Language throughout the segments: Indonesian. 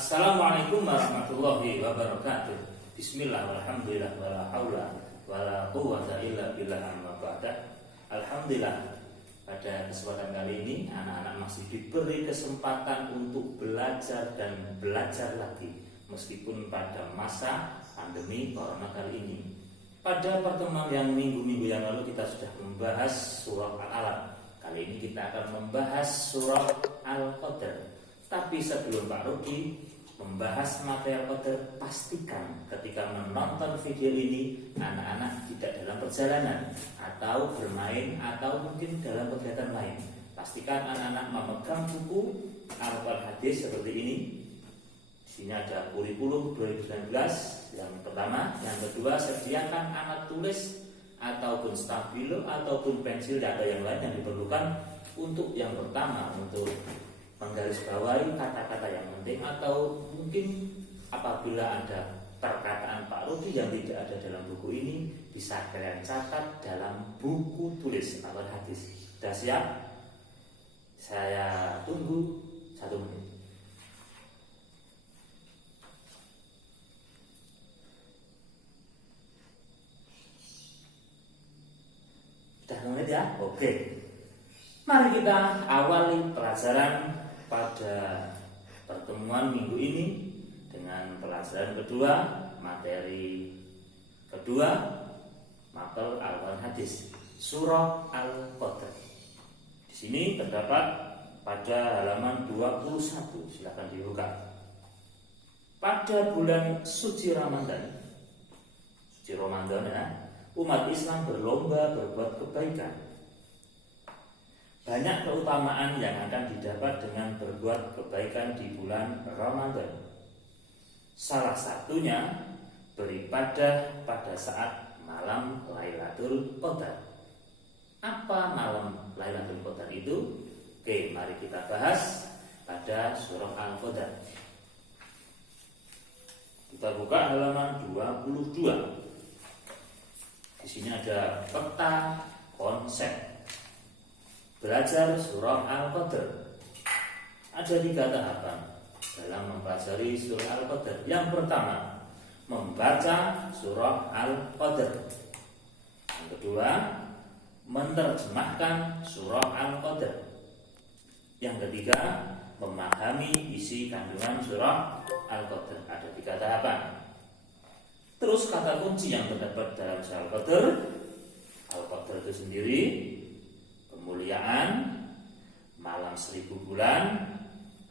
Assalamualaikum warahmatullahi wabarakatuh. Bismillah walhamdulillah wala haula wala quwwata illa billah amma ba'da. Alhamdulillah, pada kesempatan kali ini anak-anak masih diberi kesempatan untuk belajar dan belajar lagi meskipun pada masa pandemi corona kali ini. Pada pertemuan yang minggu-minggu yang lalu kita sudah membahas surah Al-Alaq. Kali ini kita akan membahas surah Al-Qadr. Tapi sebelum Pak Ruki membahas materi Al-Qadr, pastikan ketika menonton video ini anak-anak tidak dalam perjalanan atau bermain atau mungkin dalam kegiatan lain. Pastikan anak-anak memegang buku Al-Quran Hadis seperti ini. Di sini ada kurikulum 2019 yang pertama, yang kedua sediakan alat tulis ataupun stabilo ataupun pensil atau yang lain yang diperlukan. Untuk yang pertama, untuk menggarisbawahi kata-kata yang penting atau mungkin apabila ada perkataan Pak Rudi yang tidak ada dalam buku ini bisa kalian catat dalam buku tulis atau hadis. Sudah siap? Saya tunggu 1 menit. Sudah 1 menit ya? Oke. Mari kita awali pelajaran pada pertemuan minggu ini dengan pelajaran kedua, materi kedua, mapel Al-Quran Hadis, surah Al-Qadr. Di sini terdapat pada halaman 21, silakan dibuka. Pada bulan suci Ramadan ya, umat Islam berlomba berbuat kebaikan. Banyak keutamaan yang akan didapat dengan berbuat kebaikan di bulan Ramadan. Salah satunya beribadah pada saat malam Lailatul Qadar. Apa malam Lailatul Qadar itu? Oke, mari kita bahas pada surah Al-Qadr. Kita buka halaman 22. Di sini ada peta konsep belajar surah Al-Qadr. Ada 3 tahapan dalam mempelajari surah Al-Qadr. Yang pertama, membaca surah Al-Qadr. Yang kedua, menerjemahkan surah Al-Qadr. Yang ketiga, memahami isi kandungan surah Al-Qadr. Ada 3 tahapan. Terus kata kunci yang terdapat dalam surah Al-Qadr. Al-Qadr itu sendiri kemuliaan, malam 1000 bulan,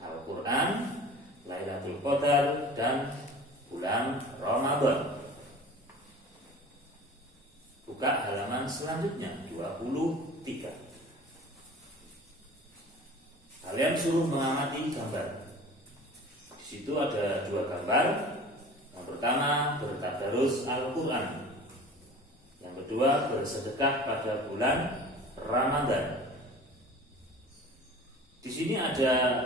Al-Quran, Lailatul Qadar, dan bulan Ramadan. Buka halaman selanjutnya 23. Kalian suruh mengamati gambar. Di situ ada 2 gambar. Yang pertama bertadarus Al-Quran. Yang kedua bersedekah pada bulan Ramadan. Di sini ada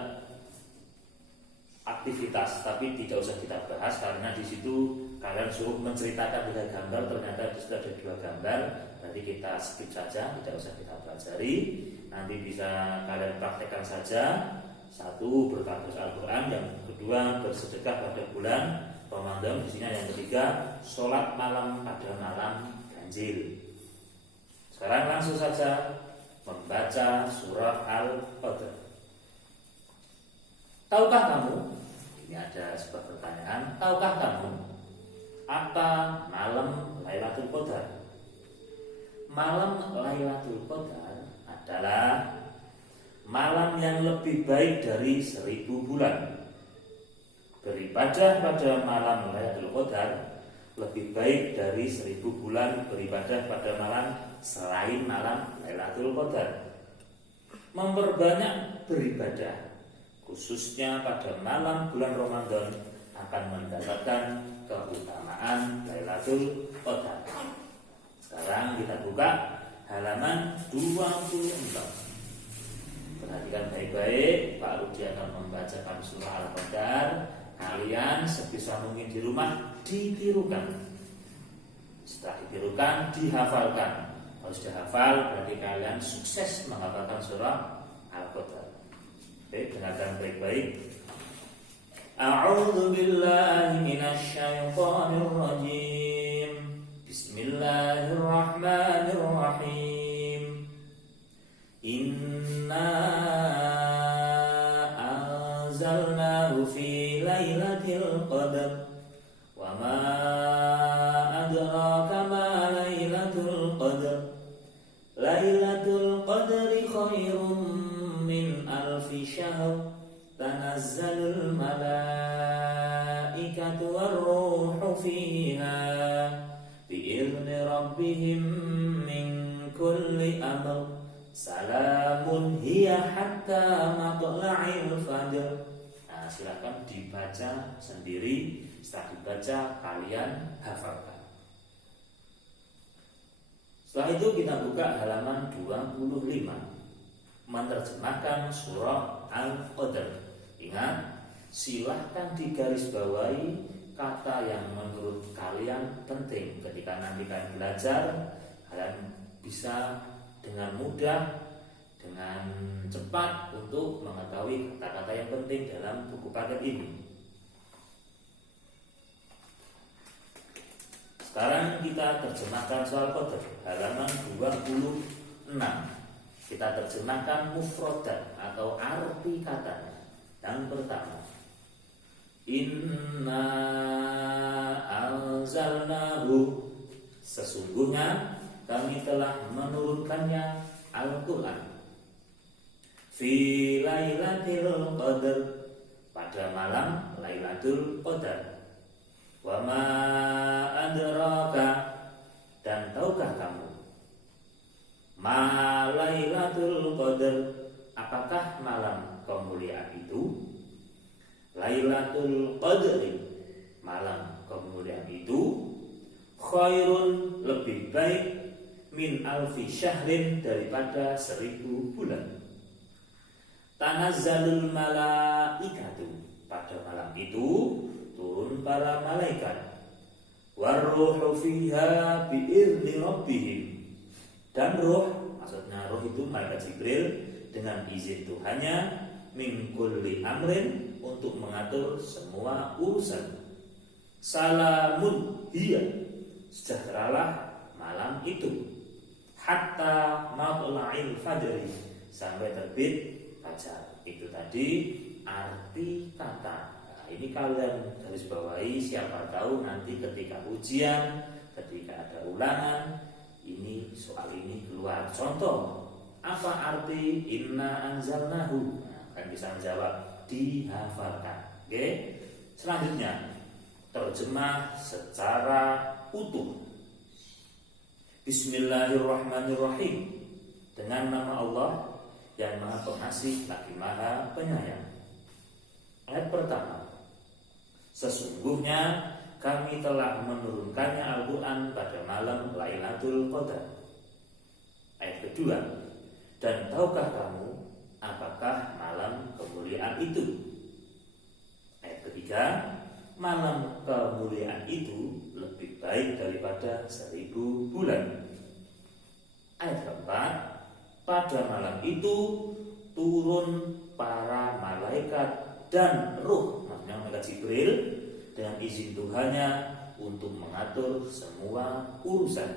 aktivitas, tapi tidak usah kita bahas karena di situ kalian suruh menceritakan 3 gambar. Ternyata di situ ada 2 gambar, nanti kita skip saja, tidak usah kita pelajari. Nanti bisa kalian praktekkan saja. 1 bertadarus Al-Quran, yang kedua bersedekah pada bulan Ramadan. Di sini yang ketiga sholat malam pada malam ganjil. Sekarang langsung saja membaca surah Al-Qadr. Tahukah kamu? Ini ada sebuah pertanyaan. Tahukah kamu apa malam Lailatul Qadar? Malam Lailatul Qadar adalah malam yang lebih baik dari 1000 bulan. Beribadah pada malam Lailatul Qadar lebih baik dari 1000 bulan beribadah pada malam selain malam Lailatul Qadar. Memperbanyak beribadah, khususnya pada malam bulan Ramadan, akan mendapatkan keutamaan Lailatul Qadar. Sekarang kita buka halaman 24. Perhatikan baik-baik, Pak Rudi akan membacakan surah Al-Qadar. Kalian sebisa mungkin di rumah ditirukan. Setelah ditirukan, dihafalkan. Kalau sudah hafal, berarti kalian sukses menghafalkan surah Al-Qadr. Oke, dengarkan baik-baik. A'udzu A'udzu billahi minasy syaithanir rajim. Bismillahirrahmanirrahim. Inna anzalnahu fi lailatul qadar. Wa ma adraka ma lailatul qadar. Lailatul qadri khairum min alfi syahr. Tanazzalul malaikatu warruhu fiha bi'izni rabbihim min kulli amr. Salamun hiya hatta matla'il fajr. Nah, silakan dibaca sendiri. Setelah dibaca kalian hafalkan. Setelah itu kita buka halaman 25, menerjemahkan surah Al-Qadr. Ingat, silahkan digarisbawahi kata yang menurut kalian penting. Ketika nanti kalian belajar, kalian bisa dengan mudah, dengan cepat untuk mengetahui kata-kata yang penting dalam buku paket ini. Sekarang kita terjemahkan soal Qadr, halaman 26. Kita terjemahkan mufradat atau arti katanya. Yang pertama, inna anzalnahu, sesungguhnya kami telah menurunkannya Al-Quran, fi lailatul qadar, pada malam Lailatul Qadar. Wa ma adraka, dan tahukah kamu ma Lailatul Qadar, apakah malam kemuliaan itu? Lailatul Qadri, malam kemuliaan itu, khairun, lebih baik, min alfi syahrin, daripada 1000 bulan. Tanazzalul malaikatu, pada malam itu turun para malaikat, warruhu fiha bi'izni rabbihim, dan roh, maksudnya roh itu malaikat Jibril, dengan izin Tuhannya, min kulli amrin, untuk mengatur semua urusan. Salamun hiya, sejahteralah malam itu, hatta matla'il fajri, sampai terbit fajar. Itu tadi arti kata. Nah, ini kalian garis bawahi, siapa tahu nanti ketika ujian, ketika ada ulangan, ini soal ini keluar. Contoh, apa arti inna anzalnahu? Nah, kan bisa menjawab, dihafalkan. Oke. Selanjutnya, terjemah secara utuh. Bismillahirrahmanirrahim. Dengan nama Allah yang Maha Pengasih lagi Maha Penyayang. Ayat pertama, sesungguhnya kami telah menurunkannya Al-Quran pada malam Lailatul Qadar. Ayat kedua, dan tahukah kamu apakah malam kemuliaan itu? Ayat ketiga, malam kemuliaan itu lebih baik daripada 1000 bulan. Ayat keempat, pada malam itu turun para malaikat dan ruh, maksudnya malaikat Jibril, dengan izin Tuhannya untuk mengatur semua urusan.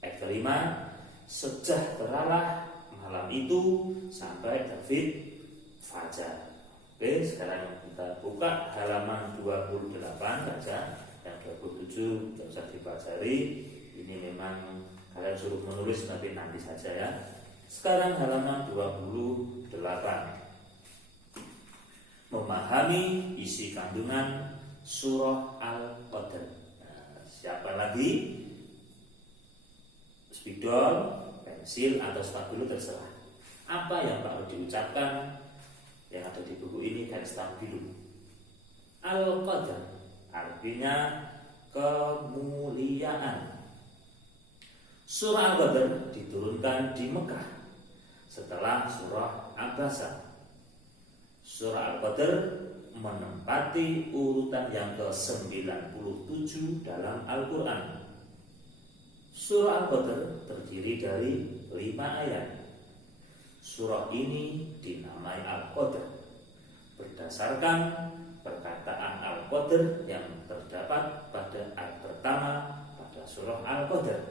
Ayat kelima, sejahteralah malam itu sampai terbit fajar. Oke, sekarang kita buka halaman 28 saja, yang 27 tidak usah dipelajari. Ini memang kalian suruh menulis, tapi nanti saja ya. Sekarang halaman 28. Memahami isi kandungan surah Al-Qadr. Nah, siapa lagi? Spidol, pensil, atau stabilo terserah. Apa yang perlu diucapkan yang ada di buku ini dan stabilo. Al-Qadr artinya kemuliaan. Surah Al-Qadr diturunkan di Mekah setelah surah Abasa. Surah Al-Qadr menempati urutan yang ke-97 dalam Al-Quran. Surah Al-Qadr terdiri dari 5 ayat. Surah ini dinamai Al-Qadr berdasarkan perkataan Qadar yang terdapat pada ayat pertama pada surah Al-Qadar.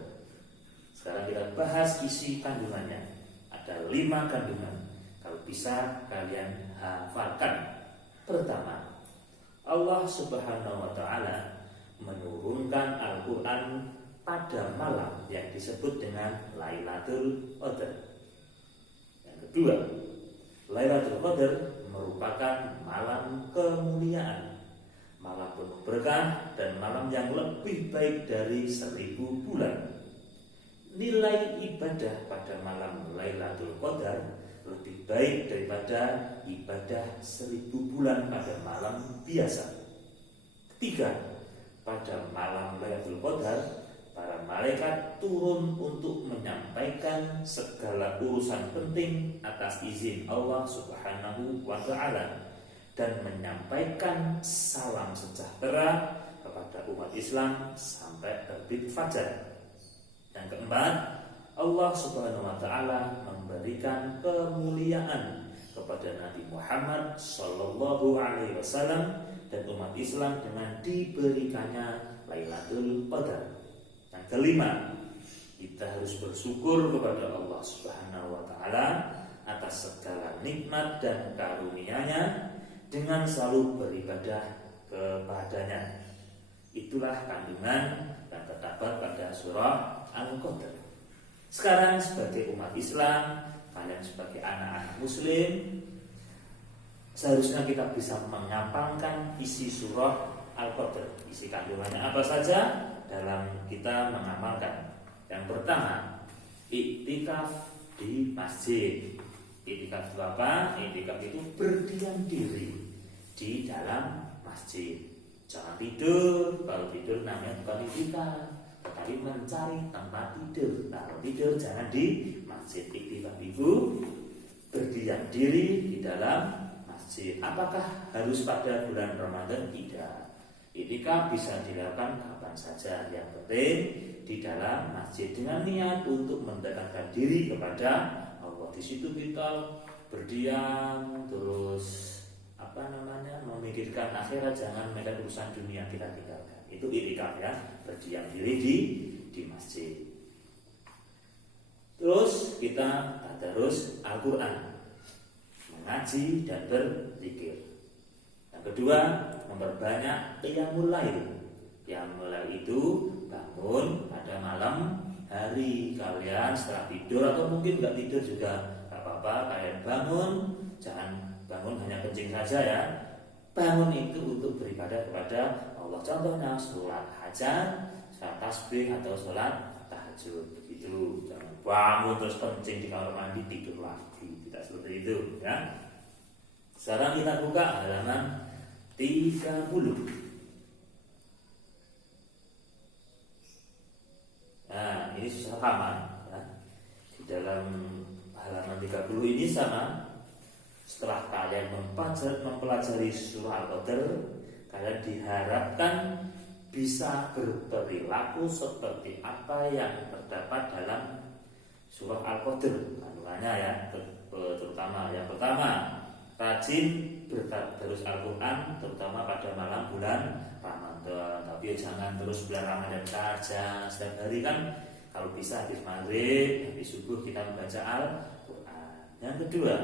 Sekarang kita bahas isi kandungannya. Ada 5 kandungan. Kalau bisa kalian hafalkan. Pertama, Allah Subhanahu wa taala menurunkan Al-Qur'an pada malam yang disebut dengan Lailatul Qadar. Yang kedua, Lailatul Qadar merupakan malam kemuliaan, malam penuh berkah, dan malam yang lebih baik dari 1000 bulan. Nilai ibadah pada malam Lailatul Qadar lebih baik daripada ibadah 1000 bulan pada malam biasa. Ketiga, pada malam Lailatul Qadar para malaikat turun untuk menyampaikan segala urusan penting atas izin Allah Subhanahu wa ta'ala dan menyampaikan salam sejahtera kepada umat Islam sampai terbit fajar. Yang keempat, Allah Subhanahu wa ta'ala memberikan kemuliaan kepada Nabi Muhammad sallallahu alaihi wasallam dan umat Islam dengan diberikannya Lailatul Qadar. Yang kelima, kita harus bersyukur kepada Allah Subhanahu wa ta'ala atas segala nikmat dan karunia-Nya dengan selalu beribadah kepadanya. Itulah kandungan yang terdapat pada surah Al-Qadar. Sekarang sebagai umat Islam, kalian sebagai anak-anak muslim, seharusnya kita bisa mengamalkan isi surah Al-Qadar. Isi kandungannya apa saja dalam kita mengamalkan. Yang pertama, iktikaf di masjid. Iktikaf itu apa? Iktikaf itu berdiam diri di dalam masjid. Jangan tidur. Kalau tidur namanya bukan iktikaf, tetapi mencari tempat tidur. Kalau tidur jangan di masjid. Iktikaf itu berdiam diri di dalam masjid. Apakah harus pada bulan Ramadan? Tidak. Iktikaf bisa dilakukan kapan saja. Yang penting di dalam masjid dengan niat untuk mendekatkan diri kepada Allah. Di situ kita berdiam terus memikirkan akhirat, jangan memikirkan urusan dunia, kita tinggalkan. Itu iktikaf ya, berdiam diri di masjid. Terus kita tadarus Al-Qur'an, mengaji dan berzikir. Yang kedua, memperbanyak qiyamul lail. Qiyamul lail itu bangun pada malam hari. Kalian setelah tidur atau mungkin nggak tidur juga nggak apa-apa, kalian bangun, jangan bangun hanya kencing saja ya. Bangun itu untuk beribadah kepada Allah. Contohnya sholat hajat, sholat tasbih atau sholat tahajud. Begitu. Jangan bangun terus kencing di kamar mandi tidur lagi. Tidak seperti itu ya. Sekarang kita buka halaman 30. Nah, ini sama ya. Di dalam halaman 30 ini sama. Setelah kalian mempelajari surah Al-Qadar, kalian diharapkan bisa berperilaku seperti apa yang terdapat dalam surah Al-Qadar. Kandungannya ya, terutama yang pertama, rajin bertadarus Al-Quran, terutama pada malam bulan Ramadan. Tapi jangan terus bulan Ramadan saja. Setiap hari kan kalau bisa habis maghrib, habis subuh kita membaca Al-Quran. Yang kedua,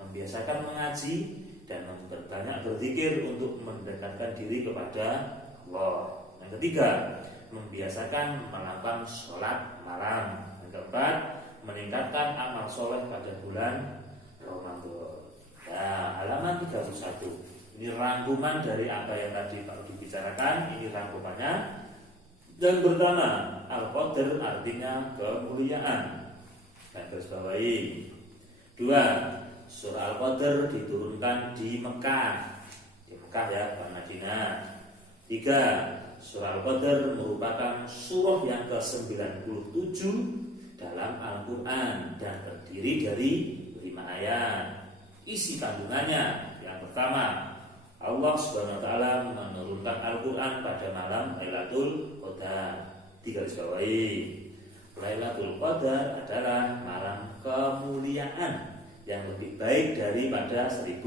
membiasakan mengaji dan memperbanyak berzikir untuk mendekatkan diri kepada Allah. Yang ketiga, membiasakan melakukan sholat malam. Yang keempat, meningkatkan amal soleh pada bulan Ramadan. Nah, halaman 31. Ini rangkuman dari apa yang tadi Pak dibicarakan. Ini rangkumannya. Dan pertama, Al-Qadar artinya kemuliaan. Dan garis bawahi. Dua, surah Al-Qadar diturunkan di Mekah. Di Mekah ya, bukan Madinah. Tiga, surah Al-Qadar merupakan surah yang ke-97 dalam Al-Quran dan terdiri dari 5 ayat. Isi kandungannya, yang pertama, Allah Subhanahu wa taala menurunkan Al-Quran pada malam Lailatul Qadar. Garis bawahi. Lailatul Qadar adalah malam kemuliaan yang lebih baik daripada 1000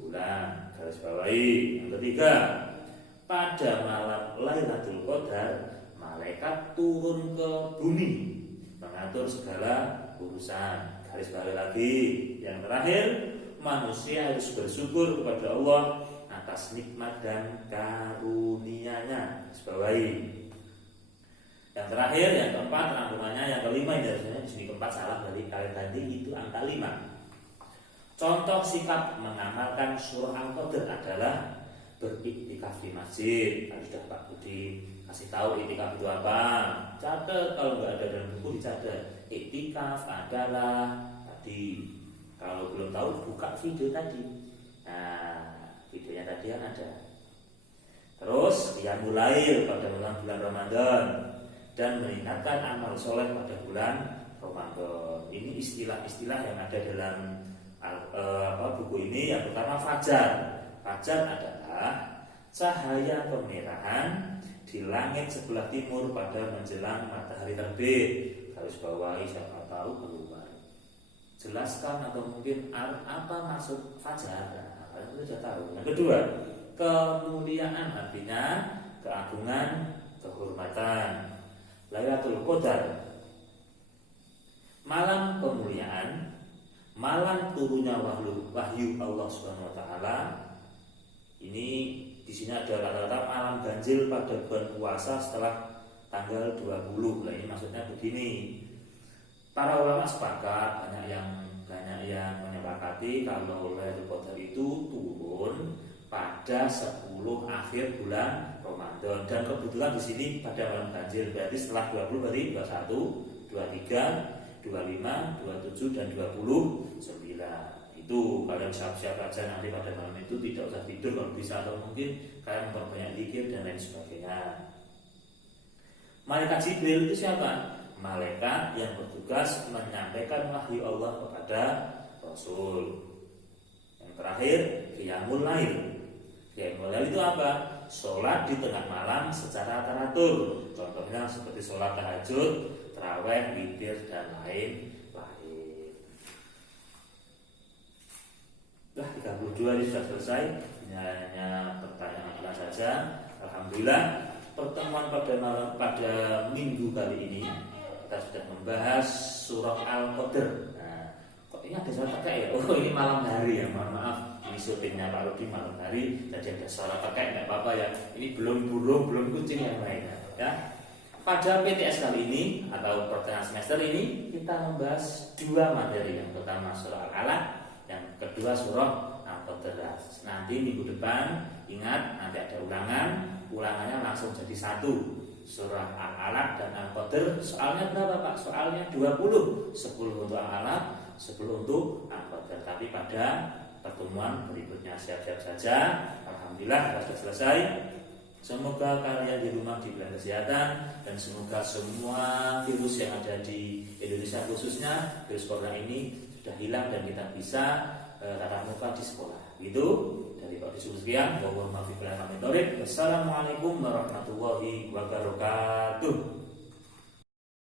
bulan. Garis bawahi. Yang ketiga, pada malam Lailatul Qadar malaikat turun ke bumi mengatur segala urusan. Garis balik lagi, yang terakhir, manusia harus bersyukur kepada Allah atas nikmat dan karunia-Nya. Sebawahi. Yang terakhir, yang keempat, rangkumannya, yang kelima, ini harusnya di sini keempat salah dari kalian tadi, itu angka 5. Contoh sikap mengamalkan surah Al-Qadar adalah beriktikaf di masjid. Tadi sudah Pak Budi kasih tahu iktikaf itu apa. Catat, kalau nggak ada dalam buku dicatat. Iktikaf adalah tadi, kalau belum tahu buka video tadi. Nah, videonya tadi yang ada. Terus yang mulai pada bulan Ramadan dan meningkatkan amal soleh pada bulan Ramadan. Ini istilah-istilah yang ada dalam buku ini. Yang pertama fajar. Fajar adalah cahaya kemerahan di langit sebelah timur pada menjelang matahari terbit. Harus bawahi, siapa tahu keluar. Jelaskan atau mungkin apa maksud fajar. Nah, kalian sudah tahu. Yang kedua, kemuliaan artinya keagungan, kehormatan. Lailatul Qadar, malam kemuliaan, malam turunnya wahyu Allah Subhanahu wa taala. Ini di sini ada kata-kata malam ganjil pada bulan puasa setelah tanggal 20. Nah, ini maksudnya begini. Para ulama sepakat, banyak yang menyepakati kalau Lailatul Qadar itu turun pada 10 akhir bulan Ramadan, dan kebetulan di sini pada malam ganjil, berarti setelah 20 berarti 21, 23, 25, 27 dan 29. Itu kalian siap-siap aja nanti pada malam itu, tidak usah tidur kalau bisa, atau mungkin kalian memperbanyak zikir dan lain sebagainya. Malaikat Jibril itu siapa? Malaikat yang bertugas menyampaikan wahyu Allah kepada Rasul. Yang terakhir, qiyamul lail. Qiyamul lail itu apa? Sholat di tengah malam secara teratur. Contohnya seperti sholat tahajud, tarawih, witir dan lain-lain. Nah, 32 ini sudah selesai. Ini hanya pertanyaan saja. Alhamdulillah, pertemuan pada minggu kali ini kita sudah membahas surah Al-Qadar. Nah, kok ini ada suara pakai ya? Oh, ini malam hari ya. Mohon maaf, ini syutingnya Pak Rudi malam hari, jadi ada suara pakai, nggak apa-apa ya. Ini belum burung, belum kucing yang lainnya. Ya. Pada PTS kali ini atau pertengahan semester ini kita membahas 2 materi. Yang pertama surah Al-Alaq, yang kedua surah Al-Qadar. Nanti minggu depan ingat nanti ada ulangannya langsung jadi 1. Surah Al-Alaq dan Al-Qadar. Soalnya berapa Pak? Soalnya 20. 10 untuk Al-Alaq, 10 untuk Al-Qadar. Tapi pada pertemuan berikutnya siap-siap saja. Alhamdulillah sudah selesai. Semoga kalian di rumah diberi kesehatan, dan semoga semua virus yang ada di Indonesia khususnya virus corona ini sudah hilang dan kita bisa tatap muka di sekolah. Itu dari Pak Disuruh sekian. Wassalamualaikum warahmatullahi wabarakatuh.